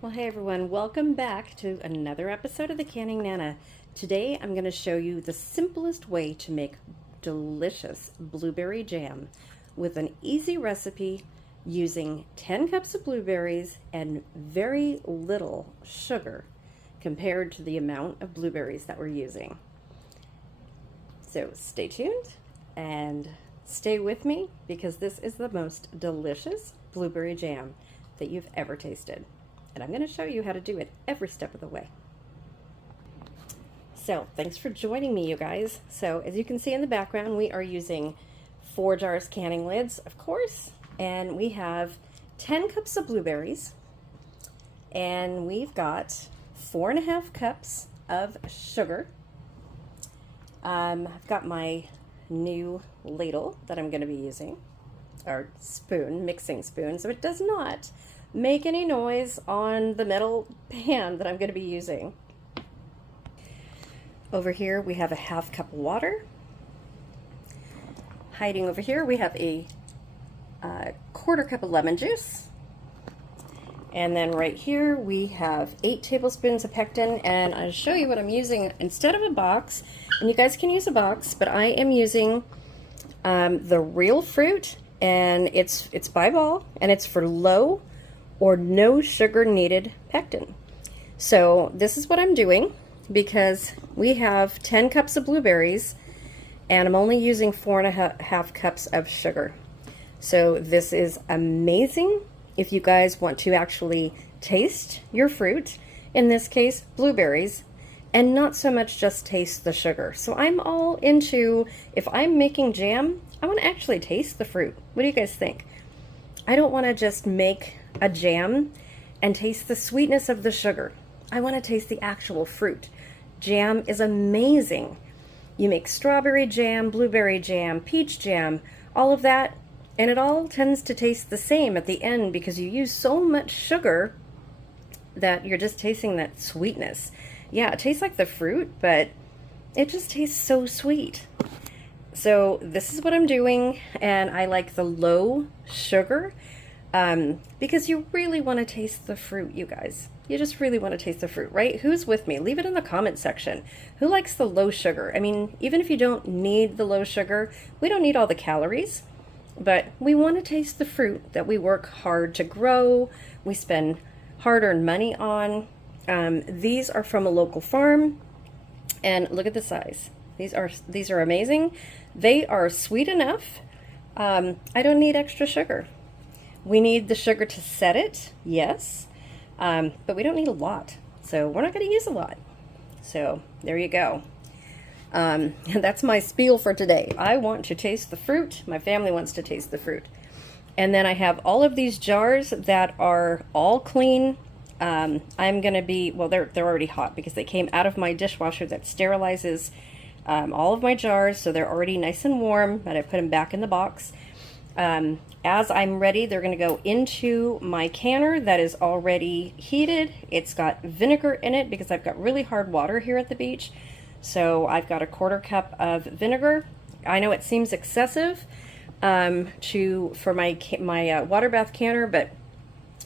Well, hey everyone, welcome back to another episode of the Canning Nana. Today I'm going to show you the simplest way to make delicious blueberry jam with an easy recipe using 10 cups of blueberries and very little sugar compared to the amount of blueberries that we're using. So stay tuned and stay with me because this is the most delicious blueberry jam that you've ever tasted. And I'm going to show you how to do it every step of the way. So thanks for joining me, you guys. So as you can see in the background, we are using 4 jars canning lids, of course, and we have 10 cups of blueberries, and we've got 4.5 cups of sugar. I've got my new ladle that I'm going to be using, or spoon, mixing spoon, so it does not make any noise on the metal pan that I'm going to be using. Over here we have a 1/2 cup of water. Hiding over here we have a 1/4 cup of lemon juice. And then right here we have 8 tablespoons of pectin, and I'll show you what I'm using instead of a box. And you guys can use a box, but I am using the real fruit, and it's by ball, and it's for low or no sugar needed pectin. So this is what I'm doing because we have 10 cups of blueberries and I'm only using 4.5 cups of sugar. So this is amazing if you guys want to actually taste your fruit, in this case blueberries, and not so much just taste the sugar. So I'm all into, if I'm making jam, I want to actually taste the fruit. What do you guys think? I don't want to just make a jam and taste the sweetness of the sugar. I want to taste the actual fruit. Jam is amazing. You make strawberry jam, blueberry jam, peach jam, all of that, and it all tends to taste the same at the end because you use so much sugar that you're just tasting that sweetness. Yeah, it tastes like the fruit, but it just tastes so sweet. So this is what I'm doing, and I like the low sugar because you really want to taste the fruit, you guys. You just really want to taste the fruit, right? Who's with me? Leave it in the comment section. Who likes the low sugar? I mean, even if you don't need the low sugar, we don't need all the calories, but we want to taste the fruit that we work hard to grow, we spend hard-earned money on. These are from a local farm, and look at the size. These are amazing. They are sweet enough. I don't need extra sugar. We need the sugar to set it, yes, but we don't need a lot. So we're not going to use a lot. So there you go. That's my spiel for today. I want to taste the fruit. My family wants to taste the fruit. And then I have all of these jars that are all clean. I'm going to be, well, they're already hot because they came out of my dishwasher that sterilizes all of my jars, so they're already nice and warm, but I put them back in the box. As I'm ready, they're going to go into my canner that is already heated. It's got vinegar in it because I've got really hard water here at the beach. So I've got a 1/4 cup of vinegar. I know it seems excessive for my water bath canner, but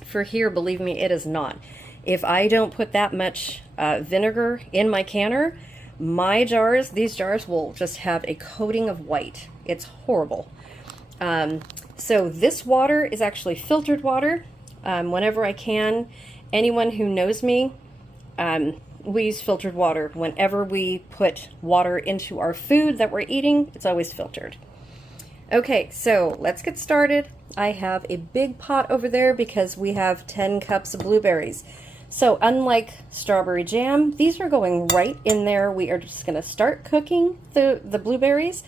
for here, believe me, it is not. If I don't put that much vinegar in my canner, my jars, these jars will just have a coating of white. It's horrible. So this water is actually filtered water. Whenever I can, anyone who knows me, we use filtered water. Whenever we put water into our food that we're eating, it's always filtered. Okay, so let's get started. I have a big pot over there because we have 10 cups of blueberries. So unlike strawberry jam, these are going right in there. We are just going to start cooking the blueberries.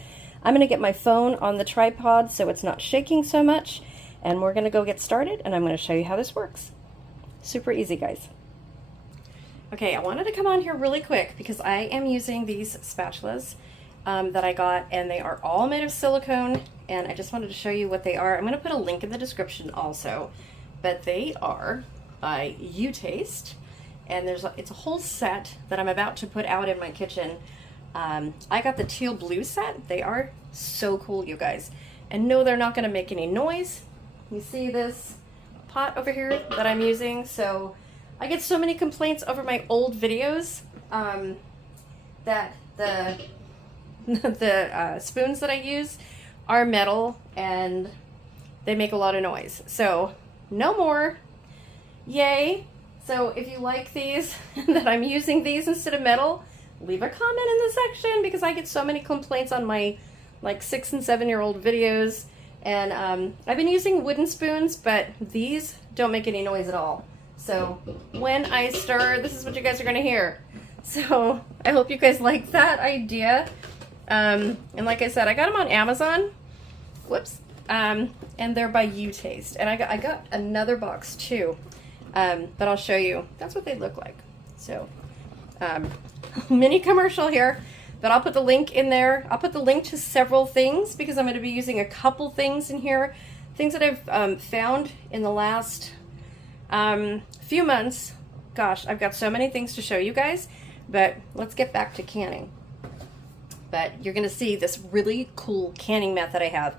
I'm going to get my phone on the tripod so it's not shaking so much, and we're going to go get started, and I'm going to show you how this works. Super easy, guys. Okay, I wanted to come on here really quick because I am using these spatulas that I got, and they are all made of silicone, and I just wanted to show you what they are. I'm going to put a link in the description also, but they are by Jam.Taste, and it's a whole set that I'm about to put out in my kitchen. I got the teal blue set. They are so cool, you guys. And no, they're not going to make any noise. You see this pot over here that I'm using? So I get so many complaints over my old videos that the the spoons that I use are metal and they make a lot of noise. So no more. Yay. So if you like these, that I'm using these instead of metal, leave a comment in the section, because I get so many complaints on my like 6 and 7-year-old videos. And I've been using wooden spoons, but these don't make any noise at all. So when I stir, this is what you guys are going to hear. So I hope you guys like that idea. And like I said, I got them on Amazon. Whoops. And they're by Jam.Taste. And I got another box too. But I'll show you. That's what they look like. So, mini commercial here, but I'll put the link in there. I'll put the link to several things, because I'm going to be using a couple things in here. Things that I've found in the last few months. Gosh, I've got so many things to show you guys, but let's get back to canning. But you're going to see this really cool canning mat that I have.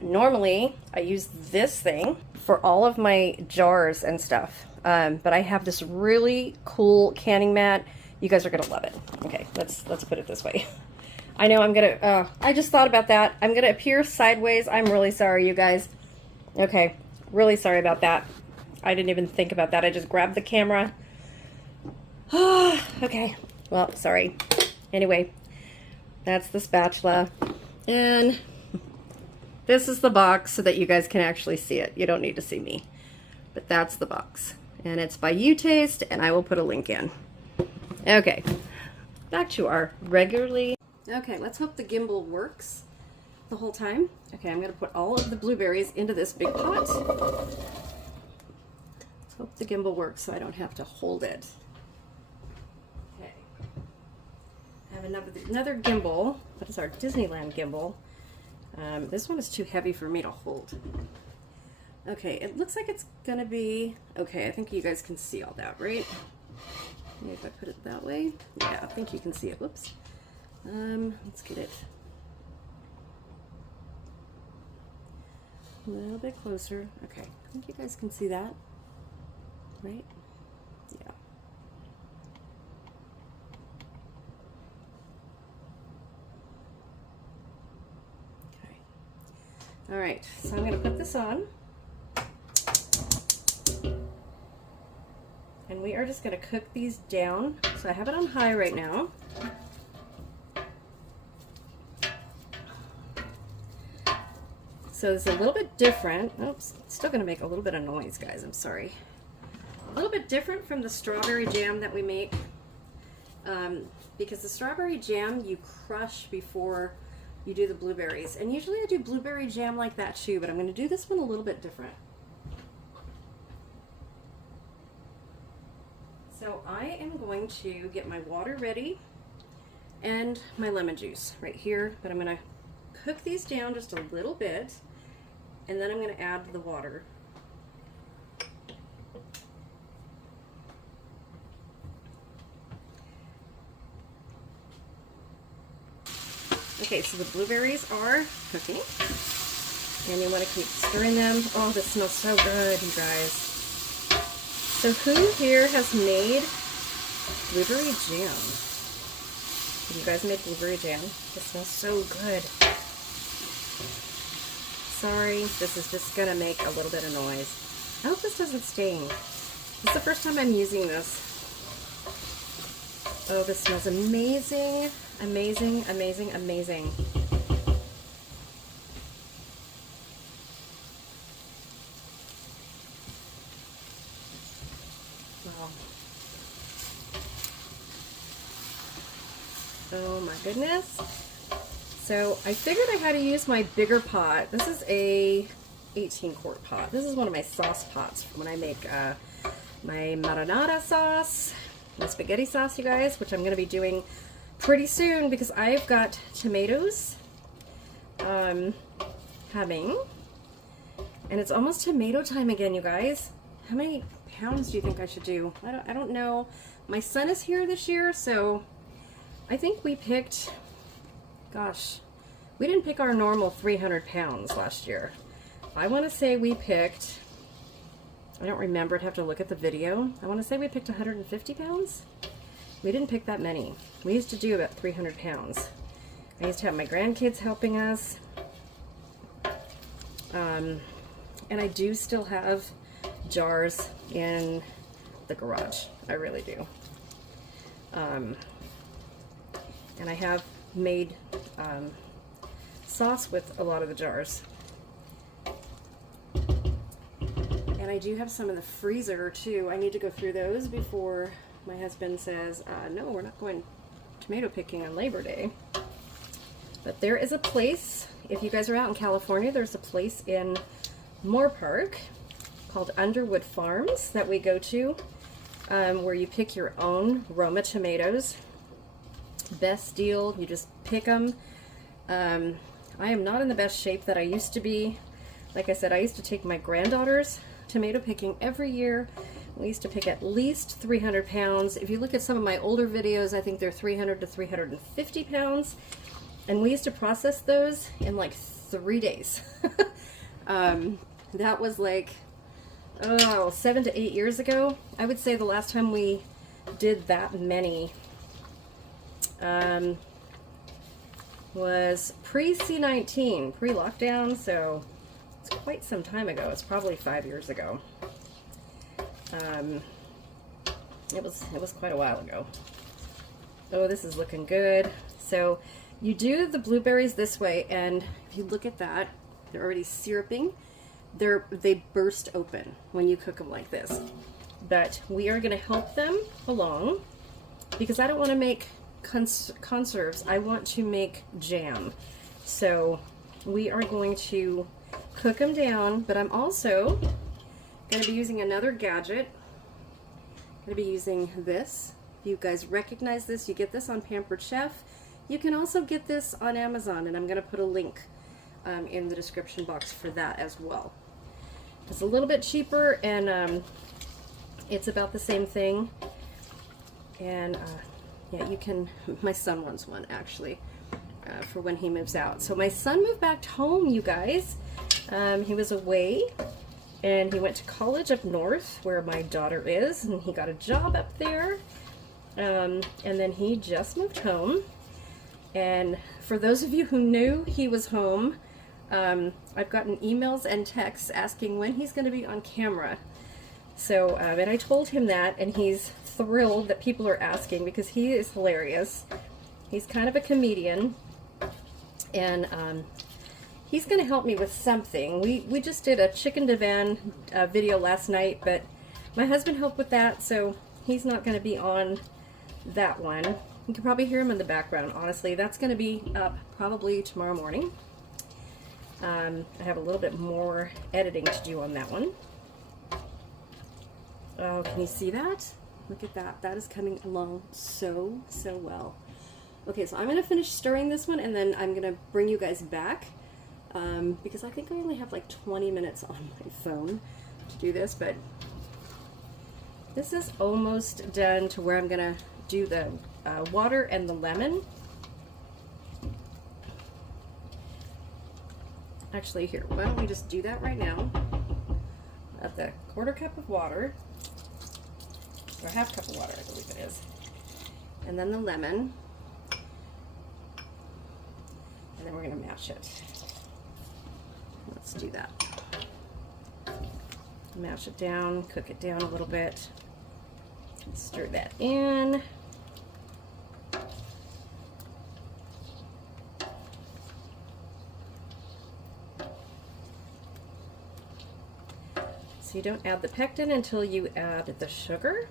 Normally, I use this thing for all of my jars and stuff. But I have this really cool canning mat. You guys are gonna love it. Okay, let's put it this way. I know I'm gonna, I just thought about that. I'm gonna appear sideways. I'm really sorry, you guys. Okay, really sorry about that. I didn't even think about that. I just grabbed the camera. Okay, well, sorry. Anyway, that's the spatula. And this is the box so that you guys can actually see it. You don't need to see me. But that's the box. And it's by Jam.Taste, and I will put a link in. Okay, back to our regularly. Okay, let's hope the gimbal works the whole time. Okay, I'm going to put all of the blueberries into this big pot. Let's hope the gimbal works so I don't have to hold it. Okay. I have another gimbal. That is our Disneyland gimbal. This one is too heavy for me to hold. Okay, it looks like it's gonna be okay. I think you guys can see all that, right? Maybe if I put it that way. Yeah, I think you can see it. Whoops. Let's get it a little bit closer. Okay, I think you guys can see that, right? Yeah. All right, so I'm going to put this on, and we are just going to cook these down. So I have it on high right now. So it's a little bit different. Oops, it's still going to make a little bit of noise, guys. I'm sorry. A little bit different from the strawberry jam that we make, because the strawberry jam you crush before you do the blueberries. And usually I do blueberry jam like that too, but I'm going to do this one a little bit different. So I am going to get my water ready and my lemon juice right here, but I'm going to cook these down just a little bit, and then I'm going to add the water. Okay, so the blueberries are cooking, and you want to keep stirring them. Oh, this smells so good, you guys. So who here has made blueberry jam? Have you guys made blueberry jam? It smells so good. Sorry, this is just going to make a little bit of noise. I hope this doesn't stain. This is the first time I'm using this. Oh, this smells amazing. Amazing, amazing, amazing. Wow. Oh my goodness. So I figured I had to use my bigger pot. This is a 18-quart pot. This is one of my sauce pots when I make my marinara sauce, my spaghetti sauce, you guys, which I'm going to be doing pretty soon because I've got tomatoes having, and it's almost tomato time again, you guys. How many pounds do you think I should do? I don't know. My son is here this year, so I think we picked, gosh, we didn't pick our normal 300 pounds last year. I want to say we picked I don't remember. I'd have to look at the video. I want to say we picked 150 pounds. We didn't pick that many. We used to do about 300 pounds. I used to have my grandkids helping us. And I do still have jars in the garage. I really do. And I have made sauce with a lot of the jars. And I do have some in the freezer too. I need to go through those before my husband says, no, we're not going tomato picking on Labor Day. But there is a place, if you guys are out in California, there's a place in Moore Park called Underwood Farms that we go to, where you pick your own Roma tomatoes. Best deal, you just pick them. I am not in the best shape that I used to be. Like I said, I used to take my granddaughters tomato picking every year. We used to pick at least 300 pounds. If you look at some of my older videos, I think they're 300 to 350 pounds. And we used to process those in like 3 days. That was like, 7 to 8 years ago. I would say the last time we did that many was pre-C-19, pre-lockdown, so it's quite some time ago. It's probably 5 years ago. It was quite a while ago. Oh, this is looking good. So you do the blueberries this way, and if you look at that, they're already syruping. They burst open when you cook them like this. But we are going to help them along because I don't want to make conserves. I want to make jam. So we are going to cook them down, but I'm also going to be using another gadget. I'm going to be using this. If you guys recognize this, you get this on Pampered Chef. You can also get this on Amazon, and I'm going to put a link in the description box for that as well. It's a little bit cheaper, and it's about the same thing. And yeah, you can, my son wants one actually for when he moves out. So my son moved back home, you guys. He was away, and he went to college up north where my daughter is, and he got a job up there. And then he just moved home. And for those of you who knew he was home, I've gotten emails and texts asking when he's going to be on camera. So, and I told him that, and he's thrilled that people are asking because he is hilarious. He's kind of a comedian, and he's going to help me with something. We just did a chicken divan video last night, but my husband helped with that, so he's not going to be on that one. You can probably hear him in the background, honestly. That's going to be up probably tomorrow morning. I have a little bit more editing to do on that one. Oh, can you see that? Look at that. That is coming along so well. Okay, so I'm going to finish stirring this one, and then I'm going to bring you guys back because I think I only have like 20 minutes on my phone to do this, but this is almost done to where I'm going to do the water and the lemon. Actually, here, why don't we just do that right now? At the 1/4 cup of water, or 1/2 cup of water, I believe it is. And then the lemon. And then we're going to mash it. Let's do that. Mash it down, cook it down a little bit. Stir that in. So you don't add the pectin until you add the sugar.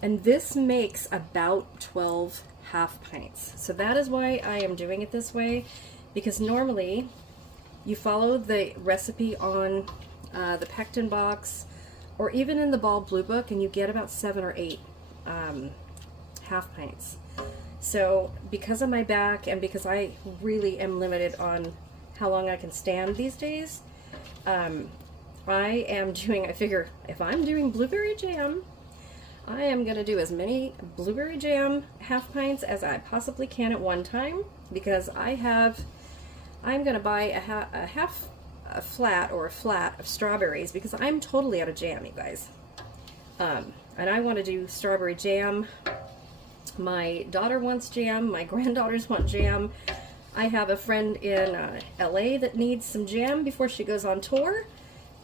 And this makes about 12 half pints. So that is why I am doing it this way, because normally you follow the recipe on the pectin box or even in the Ball Blue Book, and you get about 7 or 8 half pints. So because of my back and because I really am limited on how long I can stand these days, I figure if I'm doing blueberry jam, I am going to do as many blueberry jam half pints as I possibly can at one time, because I'm going to buy a half a flat of strawberries because I'm totally out of jam, you guys. And I want to do strawberry jam. My daughter wants jam. My granddaughters want jam. I have a friend in LA that needs some jam before she goes on tour.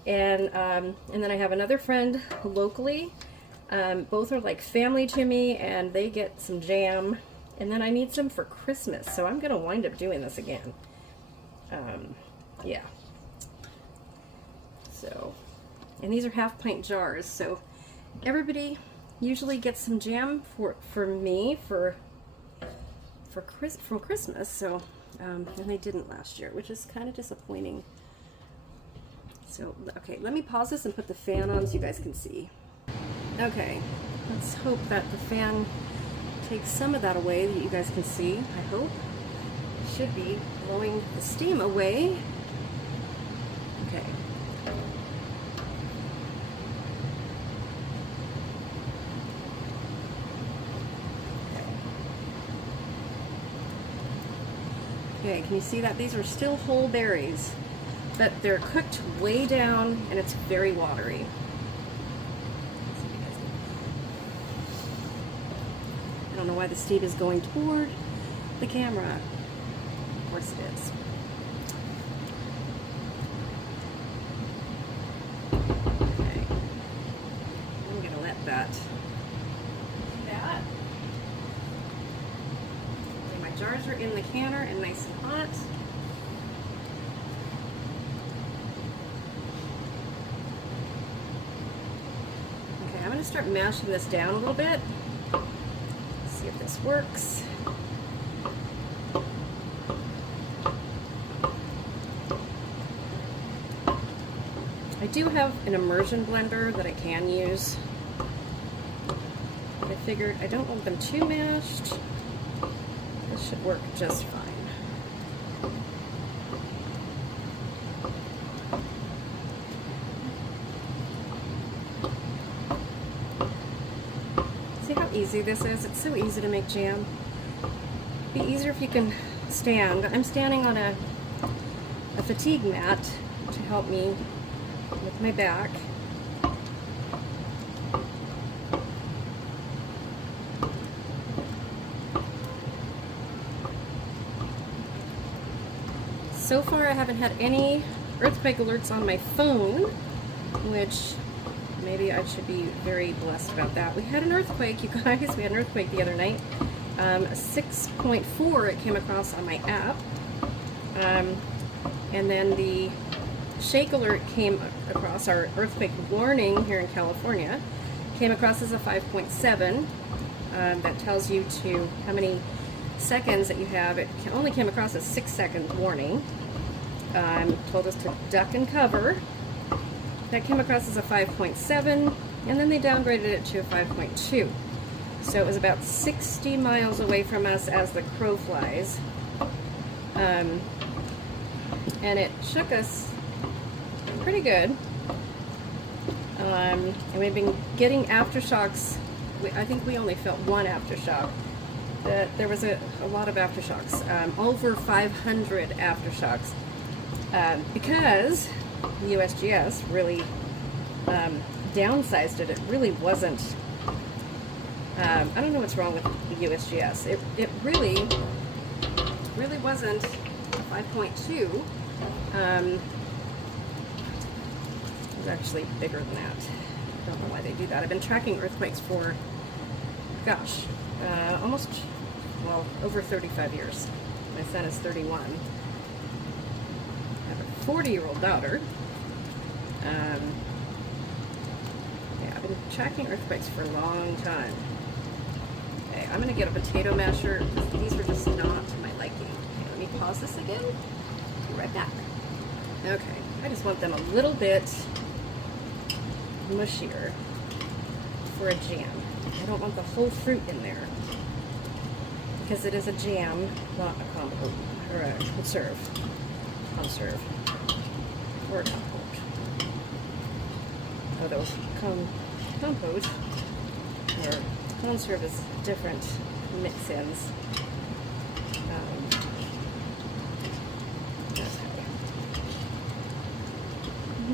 And then I have another friend locally. Both are like family to me, and they get some jam. And then I need some for Christmas, so I'm going to wind up doing this again. Yeah. So, and these are half-pint jars, so everybody usually gets some jam for me from Christmas. So, and they didn't last year, which is kind of disappointing. So, okay, let me pause this and put the fan on so you guys can see. Okay, let's hope that the fan takes some of that away that you guys can see. I hope. It should be blowing the steam away. Okay. Okay, can you see that? These are still whole berries, but they're cooked way down and it's very watery. I don't know why the steam is going toward the camera. Of course it is. Okay. I'm going to let that do that. Okay, my jars are in the canner and nice and hot. Okay, I'm going to start mashing this down a little bit. See if this works. I do have an immersion blender that I can use. I figured I don't want them too mashed. This should work just fine. See how easy this is? It's so easy to make jam. It'd be easier if you can stand. I'm standing on a fatigue mat to help me with my back. So far I haven't had any earthquake alerts on my phone, which maybe I should be very blessed about that. We had an earthquake, you guys. We had an earthquake the other night. A 6.4 it came across on my app. And then the shake alert came across, our earthquake warning here in California came across as a 5.7. That tells you to how many seconds that you have. It only came across as 6-second warning. Told us to duck and cover. That came across as a 5.7, and then they downgraded it to a 5.2. So it was about 60 miles away from us as the crow flies. And it shook us pretty good. And we've been getting aftershocks. I think we only felt one aftershock. There was a lot of aftershocks, over 500 aftershocks, because the USGS really downsized it. It really wasn't, I don't know what's wrong with the USGS. It really wasn't 5.2. It was actually bigger than that. I don't know why they do that. I've been tracking earthquakes for, gosh, almost, well, over 35 years. My son is 31. I have a 40-year-old daughter. Yeah, I've been tracking earthquakes for a long time. Okay, I'm going to get a potato masher. These are just not to my liking. Okay, let me pause this again. Be right back. Okay, I just want them a little bit mushier for a jam. I don't want the whole fruit in there because it is a jam, not a compote or a conserve. Conserve or a compote. Although compote or conserve is different mix-ins.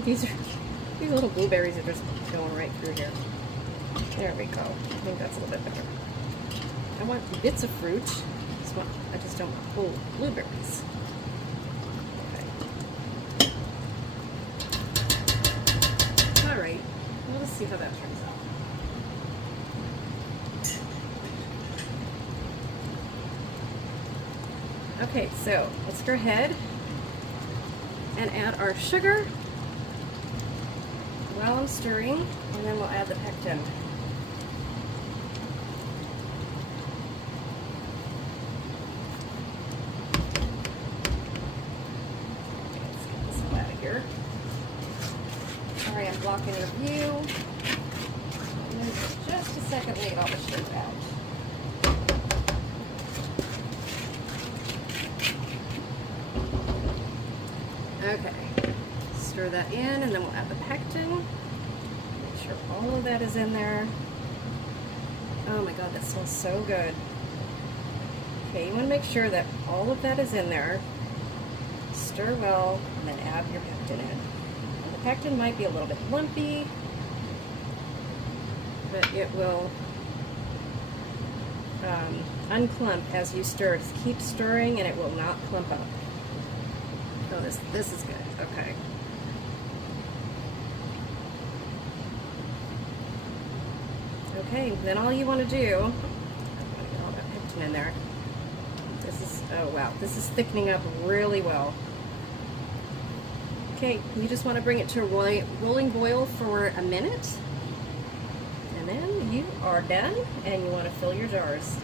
These little blueberries are just going right through here. There we go. I think that's a little bit better. I want bits of fruit. I just don't want whole blueberries. Okay. All right. Well, let's see how that turns out. Okay, so let's go ahead and add our sugar while I'm stirring, and then we'll add the pectin. Let's get this all out of here. Sorry, I'm blocking your view. Just a second late, I'll just stir it out. Okay, stir that in, and then we'll add the pectin. Make sure all of that is in there. Oh my god, that smells so good. Okay, you want to make sure that all of that is in there. Stir well, and then add your pectin in. And the pectin might be a little bit lumpy, but it will unclump as you stir. Just keep stirring, and it will not clump up. Oh, this is good. Okay. Okay, then all you want to do, I'm going to get all that pectin in there. This is, oh wow, this is thickening up really well. Okay, you just want to bring it to a rolling boil for a minute. And then you are done, and you want to fill your jars.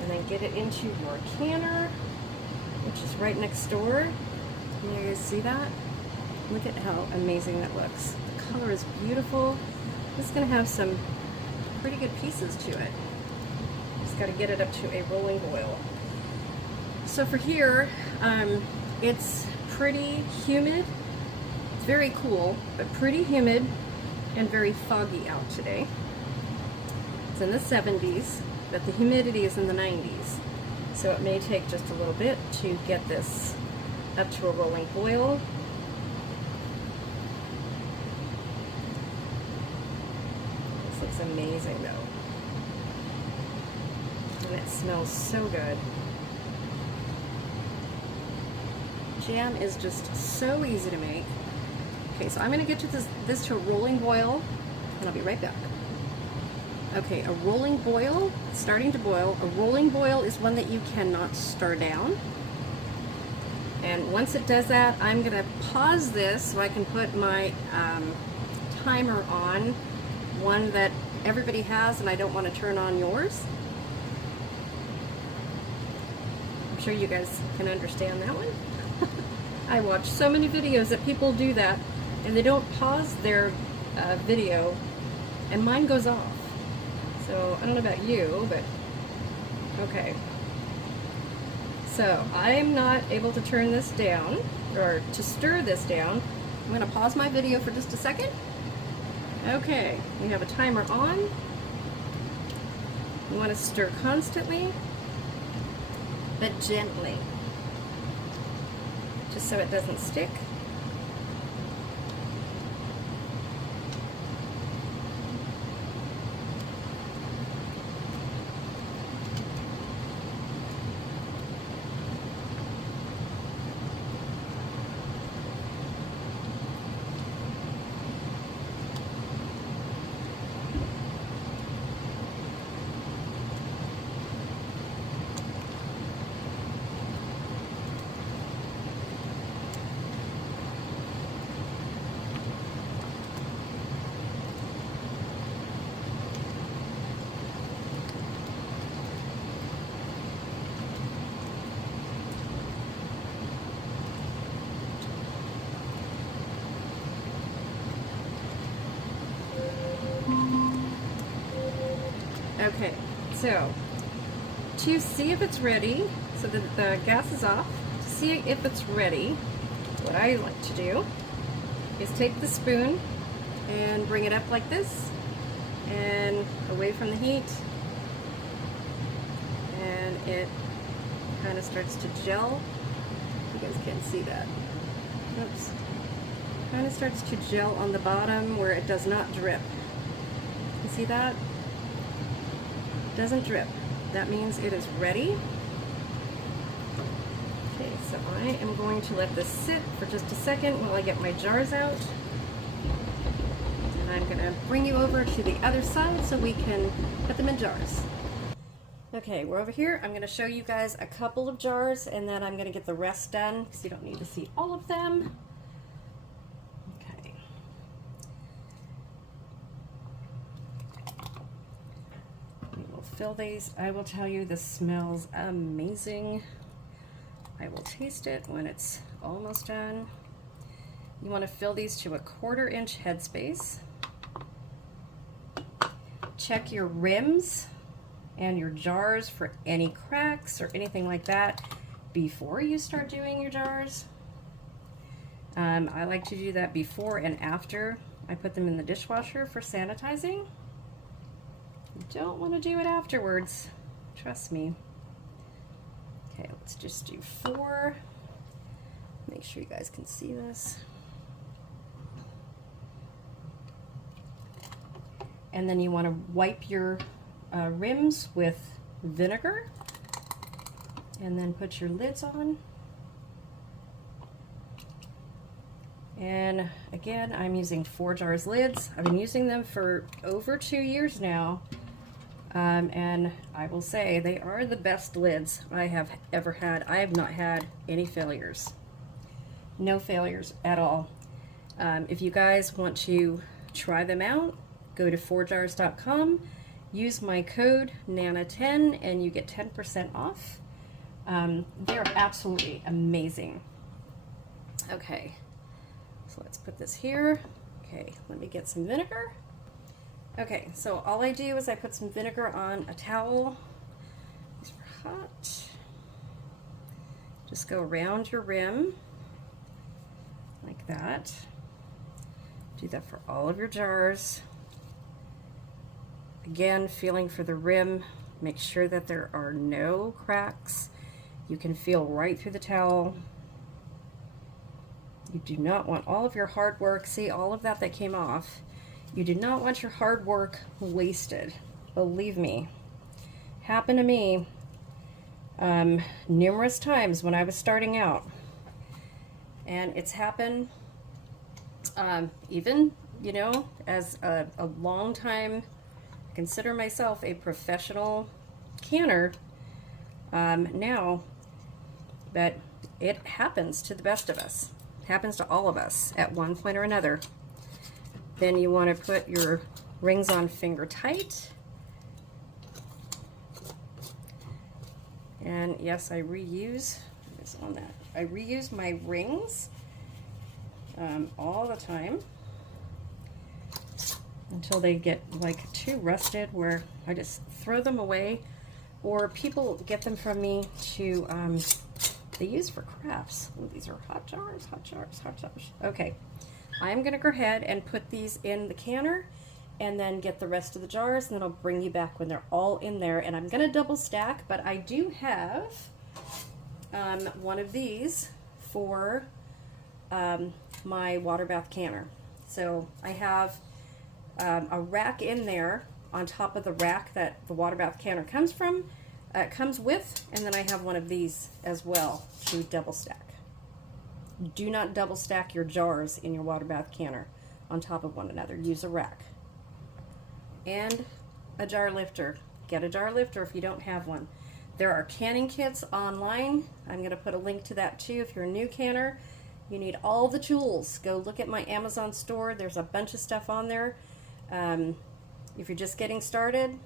And then get it into your canner, which is right next door. Can you guys see that? Look at how amazing that looks. The color is beautiful. This is going to have some pretty good pieces to it. Just got to get it up to a rolling boil. So for here, it's pretty humid. It's very cool, but pretty humid and very foggy out today. It's in the 70s. But the humidity is in the 90s, so it may take just a little bit to get this up to a rolling boil. This looks amazing though, and it smells so good. Jam is just so easy to make. Okay, so I'm going to get to this to a rolling boil, and I'll be right back. Okay, a rolling boil, starting to boil. A rolling boil is one that you cannot stir down. And once it does that, I'm going to pause this so I can put my timer on, one that everybody has, and I don't want to turn on yours. I'm sure you guys can understand that one. I watch so many videos that people do that, and they don't pause their video, and mine goes off. So, I don't know about you, but okay. So, I'm not able to turn this down, or to stir this down. I'm going to pause my video for just a second. Okay, we have a timer on. You want to stir constantly, but gently, just so it doesn't stick. Okay, so to see if it's ready, so that the gas is off, to see if it's ready, what I like to do is take the spoon and bring it up like this and away from the heat, and it kind of starts to gel. You guys can't see that. Oops. Kind of starts to gel on the bottom where it does not drip. You see that? It doesn't drip. That means it is ready. Okay, so I am going to let this sit for just a second while I get my jars out. And I'm going to bring you over to the other side so we can put them in jars. Okay, we're over here. I'm going to show you guys a couple of jars and then I'm going to get the rest done because you don't need to see all of them. Okay. We will fill these. I will tell you, this smells amazing. I will taste it when it's almost done. You want to fill these to a 1/4 inch headspace. Check your rims and your jars for any cracks or anything like that before you start doing your jars. I like to do that before and after I put them in the dishwasher for sanitizing. You don't want to do it afterwards, trust me. Okay, let's just do 4. Make sure you guys can see this. And then you want to wipe your rims with vinegar and then put your lids on. And again, I'm using 4 jars lids. I've been using them for over 2 years now. And I will say they are the best lids I have ever had. I have not had any failures. No failures at all. If you guys want to try them out, go to 4jars.com, use my code NANA10 and you get 10% off. They're absolutely amazing. Okay, so let's put this here. Okay, let me get some vinegar. Okay, so all I do is I put some vinegar on a towel. These are hot. Just go around your rim like that. Do that for all of your jars. Again, feeling for the rim. Make sure that there are no cracks. You can feel right through the towel. You do not want all of your hard work. See, all of that came off. You do not want your hard work wasted. Believe me. Happened to me numerous times when I was starting out. And it's happened even, you know, as a long time, I consider myself a professional canner now, but it happens to the best of us. It happens to all of us at one point or another. Then you want to put your rings on finger tight. And yes, I reuse my rings all the time until they get like too rusted where I just throw them away, or people get them from me to they use for crafts. Oh, these are hot jars, hot jars, hot jars. Okay. I'm going to go ahead and put these in the canner and then get the rest of the jars, and then I'll bring you back when they're all in there. And I'm going to double stack, but I do have one of these for my water bath canner. So I have a rack in there on top of the rack that the water bath canner comes with, and then I have one of these as well to double stack. Do not double stack your jars in your water bath canner on top of one another. Use a rack. And a jar lifter. Get a jar lifter if you don't have one. There are canning kits online. I'm going to put a link to that too if you're a new canner. You need all the tools. Go look at my Amazon store. There's a bunch of stuff on there. If you're just getting started,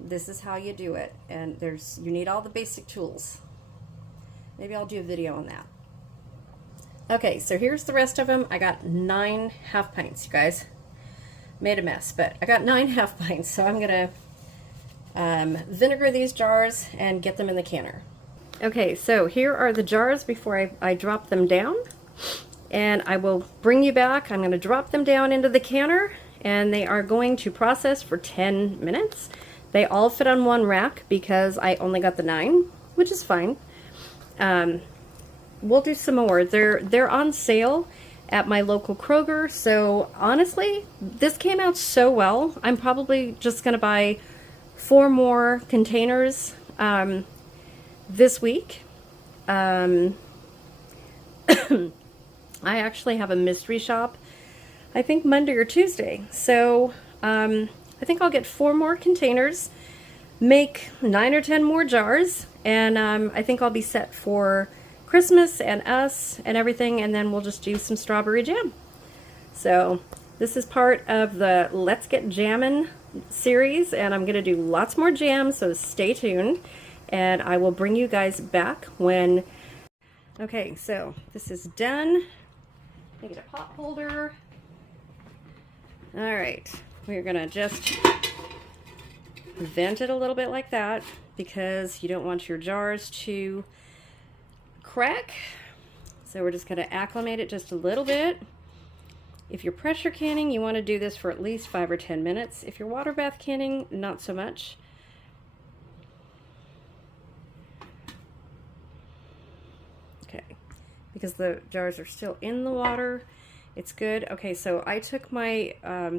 this is how you do it. And you need all the basic tools. Maybe I'll do a video on that. Okay, so here's the rest of them. I got 9 half pints, you guys. Made a mess, but I got 9 half pints, so I'm gonna vinegar these jars and get them in the canner. Okay, so here are the jars before I drop them down, and I will bring you back. I'm gonna drop them down into the canner, and they are going to process for 10 minutes. They all fit on one rack because I only got the 9. which is fine. We'll do some more. They're on sale at my local Kroger, so honestly, this came out so well. I'm probably just going to buy 4 more containers this week. I actually have a mystery shop, I think Monday or Tuesday, so I think I'll get 4 more containers, make 9 or 10 more jars, and I think I'll be set for Christmas and us and everything, and then we'll just do some strawberry jam. So this is part of the Let's Get Jammin' series, and I'm going to do lots more jam, so stay tuned, and I will bring you guys back when... Okay, so this is done. Get a pot holder. All right, we're going to just vent it a little bit like that because you don't want your jars to crack. So we're just going to acclimate it just a little bit. If you're pressure canning, you want to do this for at least 5 or 10 minutes. If you're water bath canning, not so much. Okay, because the jars are still in the water, it's good. Okay, so I took my